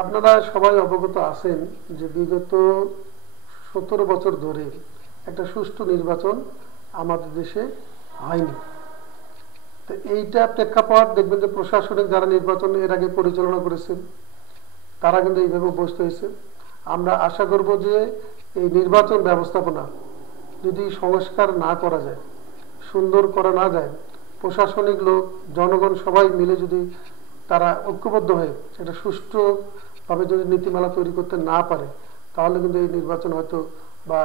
আপনারা সবাই অবগত আছেন যে বিগত 17 বছর ধরে একটা সুষ্ঠু নির্বাচন আমাদের দেশে হয়নি। তো এইটা প্রেক্ষাপট দেখবেন যে প্রশাসনিক যারা নির্বাচন এর আগে পরিচালনা করেছেন তারা কিন্তু এইভাবে অভ্যস্ত হয়েছে। আমরা আশা করব যে এই নির্বাচন ব্যবস্থাপনা যদি সংস্কার না করা যায়, সুন্দর করা না যায়, প্রশাসনিক লোক জনগণ সবাই মিলে যদি তারা ঐক্যবদ্ধ হয়ে এটা সুষ্ঠুভাবে যদি নীতিমালা তৈরি করতে না পারে, তাহলে কিন্তু এই নির্বাচন হয়তো বা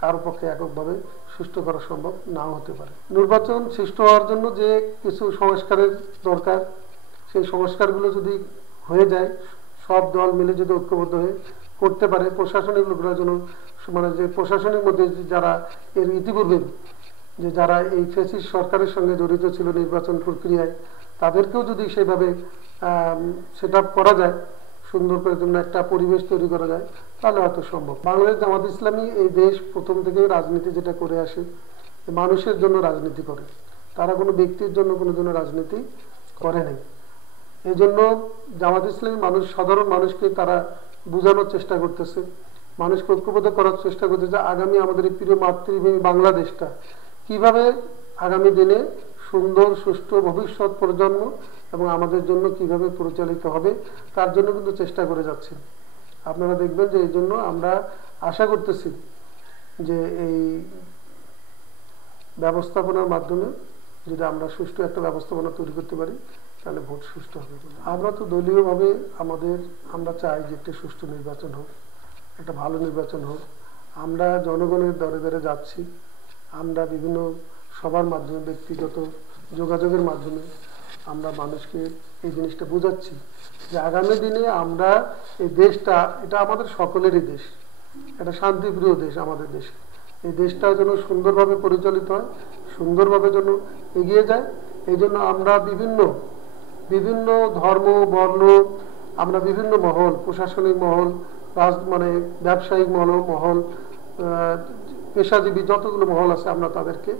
কারো পক্ষে এককভাবে সুষ্ঠু করা সম্ভব নাও হতে পারে। নির্বাচন সুষ্ঠু হওয়ার জন্য যে কিছু সংস্কারের দরকার, সেই সংস্কারগুলো যদি হয়ে যায়, সব দল মিলে যদি ঐক্যবদ্ধ হয়ে করতে পারে, প্রশাসনিক লোকরা যেন মানে যে প্রশাসনিক মধ্যে যারা এর ইতিপূর্বে যে যারা এই ফ্যাসিস্ট সরকারের সঙ্গে জড়িত ছিল নির্বাচন প্রক্রিয়ায়, তাদেরকেও যদি সেভাবে সেট আপ করা যায়, সুন্দর করে জন্য একটা পরিবেশ তৈরি করা যায়, তাহলে হয়তো সম্ভব। বাংলাদেশ জামাত ইসলামী এই দেশ প্রথম থেকে রাজনীতি যেটা করে আসে, মানুষের জন্য রাজনীতি করে, তারা কোনো ব্যক্তির জন্য কোনো জন্য রাজনীতি করে নাই। এই জন্য জামাত ইসলামী মানুষ, সাধারণ মানুষকে তারা বোঝানোর চেষ্টা করতেছে, মানুষকে ঐক্যবদ্ধ করার চেষ্টা করতেছে আগামী আমাদের এই প্রিয় মাতৃভূমি বাংলাদেশটা কিভাবে আগামী দিনে সুন্দর সুষ্ঠু ভবিষ্যৎ প্রজন্ম এবং আমাদের জন্য কিভাবে পরিচালিত হবে, তার জন্য কিন্তু চেষ্টা করে যাচ্ছে। আপনারা দেখবেন যে এই জন্য আমরা আশা করতেছি যে এই ব্যবস্থাপনার মাধ্যমে যদি আমরা সুষ্ঠু একটা ব্যবস্থাপনা তৈরি করতে পারি, তাহলে ভোট সুষ্ঠু হবে। আমরা তো দলীয়ভাবে আমরা চাই যে একটা সুষ্ঠু নির্বাচন হোক, একটা ভালো নির্বাচন হোক। আমরা জনগণের দরে দরে যাচ্ছি, আমরা বিভিন্ন সবার মাধ্যমে, ব্যক্তিগত যোগাযোগের মাধ্যমে আমরা মানুষকে এই জিনিসটা বোঝাচ্ছি যে আগামী দিনে আমরা এই দেশটা, এটা আমাদের সকলেরই দেশ, এটা শান্তিপ্রিয় দেশ আমাদের দেশ। এই দেশটা যেন সুন্দরভাবে পরিচালিত হয়, সুন্দরভাবে যেন এগিয়ে যায়। এই জন্য আমরা বিভিন্ন ধর্ম, বর্ণ, আমরা বিভিন্ন মহল, প্রশাসনিক মহল, মানে ব্যবসায়িক মহল, পেশাজীবী যতগুলো মহল আছে, আমরা তাদেরকে,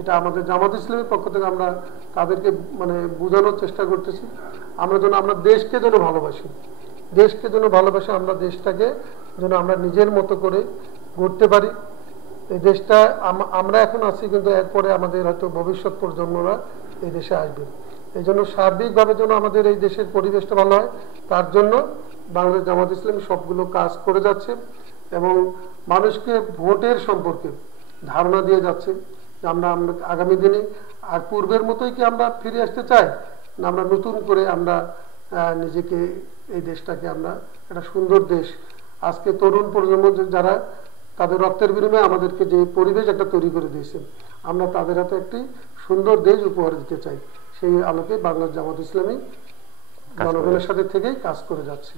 এটা আমাদের জামাত ইসলামের পক্ষ থেকে আমরা তাদেরকে মানে বোঝানোর চেষ্টা করতেছি আমরা দেশকে যেন ভালোবাসি, আমরা দেশটাকে যেন আমরা নিজের মতো করে গড়তে পারি। এই দেশটা আমরা এখন আছি, কিন্তু এরপরে আমাদের হয়তো ভবিষ্যৎ প্রজন্মরা এই দেশে আসবে। এই জন্য সার্বিকভাবে যেন আমাদের এই দেশের পরিবেশটা ভালো হয়, তার জন্য বাংলাদেশ জামাত ইসলামী সবগুলো কাজ করে যাচ্ছে এবং মানুষকে ভোটের সম্পর্কে ধারণা দিয়ে যাচ্ছে যে আমরা আগামী দিনে আর পূর্বের মতোই কি আমরা ফিরে আসতে চাই, না আমরা নতুন করে আমরা নিজেকে, এই দেশটাকে আমরা একটা সুন্দর দেশ, আজকে তরুণ প্রজন্ম যারা তাদের রক্তের বিনিময়ে আমাদেরকে যে পরিবেশ একটা তৈরি করে দিয়েছে, আমরা তাদের হাতে একটি সুন্দর দেশ উপহার দিতে চাই। সেই আলোকে বাংলাদেশ জামাত ইসলামী জনগণের সাথে থেকেই কাজ করে যাচ্ছে।